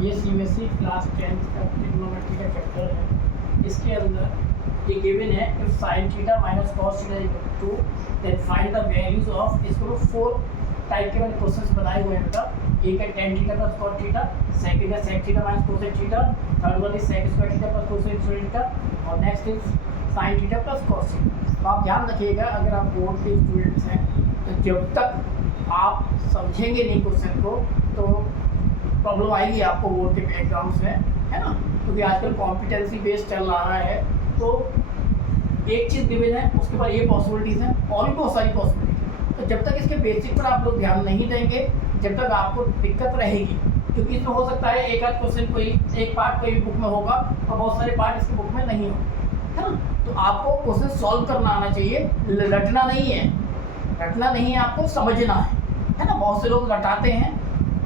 ये CBSE class 10th का trigonometry का चैप्टर है। इसके अंदर ये गिवन है if sin theta minus cos theta equal to then find the values of. इसको 4 टाइप के मैंने क्वेश्चंस बनाए हुए हैं बेटा। एक है tan theta plus cos theta, second है sec theta minus cosec theta, third one is sec square theta plus cosec square theta और next is sin theta plus cos theta. तो आप ध्यान रखिएगा, अगर आप बोर्ड के स्टूडेंट्स हैं तो जब तक आप समझेंगे नहीं क्वेश्चन को तो प्रॉब्लम आएगी आपको बोर्ड के एग्जाम्स में, है ना। क्योंकि आजकल कॉम्पिटेंसी बेस्ड चल रहा है, तो एक चीज़ गिवन है उसके बाद ये पॉसिबिलिटीज़ हैं और भी बहुत सारी पॉसिबिलिटीज। तो जब तक इसके बेसिक पर आप लोग ध्यान नहीं देंगे जब तक आपको दिक्कत रहेगी, क्योंकि इसमें हो सकता है एक आध क्वेश्चन कोई एक पार्ट कोई बुक में होगा और बहुत सारे पार्ट इसकी बुक में नहीं होगा, है ना। तो आपको क्वेश्चन सॉल्व करना आना चाहिए, रटना नहीं है, रटना नहीं है, आपको समझना है ना। बहुत से लोग रटाते हैं,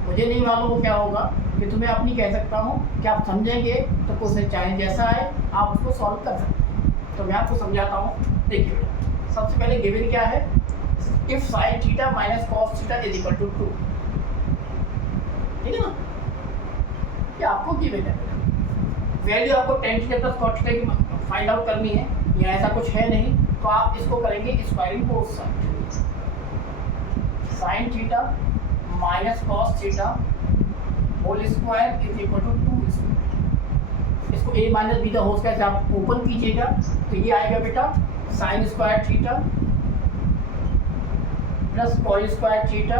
मुझे नहीं मालूम वो क्या होगा, कि तुम्हें अपनी कह सकता हूँ कि आप समझेंगे तो क्वेश्चन चाहे जैसा आए आप उसको सॉल्व कर सकते हैं। तो मैं आपको समझाता हूँ। देखिए सबसे पहले गिवन क्या है, if sin theta minus cos theta is equal to 2, ठीक है ना। ये आपको गिवन है, वैल्यू आपको tan theta plus cos theta की फाइंड आउट करनी है, या ऐसा कुछ है नहीं तो आप इसको करेंगे squaring both side. sin theta minus cos theta whole square is equal to 2 square. इसको a minus B the whole square से आप ओपन कीजिएगा तो ये आएगा बेटा sin square theta plus cos square theta,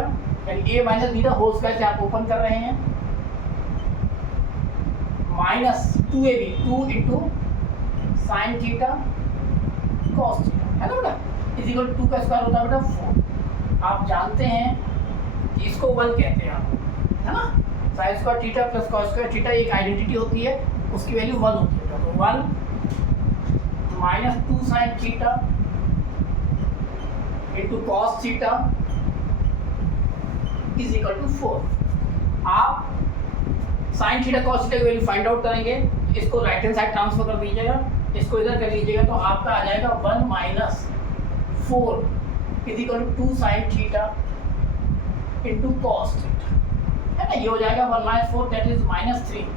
यानी a minus B the whole square से आप ओपन कर रहे हैं minus 2ab 2 into sin theta cos theta, है ना बेटा, इज इक्वल टू 2 का स्क्वायर होता है बेटा 4। आप जानते हैं इसको 1 कहते हैं आप, है ना। sin square theta plus cos square theta एक आइडेंटिटी होती है, उसकी वैल्यू 1 होती है। तो 1 minus 2 sin theta into cos theta is equal to 4। आप sin थीटा cos थीटा की वैल्यू फाइंड आउट करेंगे, इसको राइट हैंड साइड ट्रांसफर कर दीजिएगा, इसको इधर कर लीजिएगा तो आपका आ जाएगा 1 minus 4 is equal to 2 sin theta into cos theta, है ना। ये हो जाएगा 1 minus 4 that is minus 3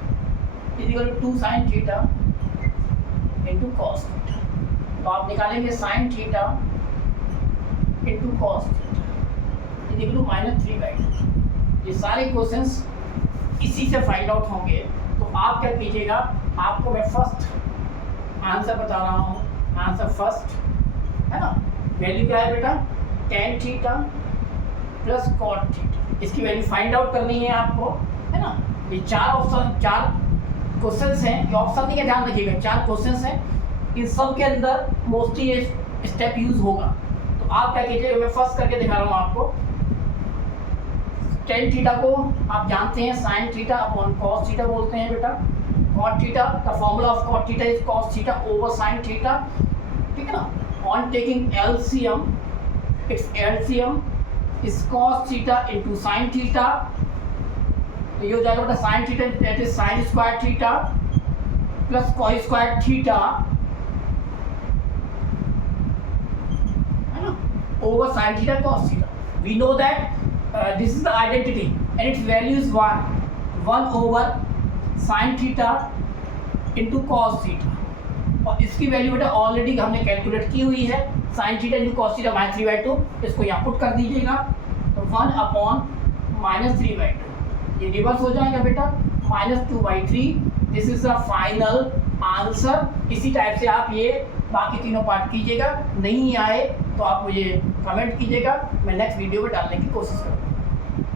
is equal to 2 sin theta into cos theta. तो आप निकालेंगे sin theta into cos theta is equal to minus 3/2। ये सारे क्वेश्चंस इसी से फाइंड आउट होंगे। तो आप क्या कीजिएगा, आपको मैं फर्स्ट आंसर बता रहा हूँ, आंसर फर्स्ट, है ना। वैल्यू क्या है बेटा, tan theta plus cot theta, इसकी वैल्यू फाइंड आउट करनी है आपको, है ना। ये 4 ऑप्शन 4 क्वेश्चंस हैं, ये ऑप्शन नहीं का ध्यान रखिएगा, 4 क्वेश्चंस हैं, इन सब के अंदर मोस्टली ये स्टेप यूज होगा। तो आप क्या कीजिएगा, मैं फर्स्ट करके दिखा रहा हूँ आपको। tan थीटा को आप जानते हैं sin theta upon cos theta बोलते हैं बेटा। cot theta the formula of cot theta is cos theta over sin theta, ठीक है ना। On taking LCM, it's LCM is cos theta into sin theta, तो ये हो जाएगा बेटा sin theta that is sin square theta plus cos square theta, है ना, over sin theta cos theta. We know that this is the identity and it's value is 1 over sin theta into cos theta, और इसकी value बेटा already हमने calculate की हुई है, sin theta into cos theta minus 3/2, इसको यहाँ put कर दीजिएगा तो 1 अपॉन माइनस 3/2, ये रिवर्स हो जाएगा बेटा minus 2/3। This is the final answer. इसी टाइप से आप ये बाकी तीनों पार्ट कीजिएगा, नहीं आए तो आप मुझे कमेंट कीजिएगा, मैं नेक्स्ट वीडियो में डालने की कोशिश करूँगा।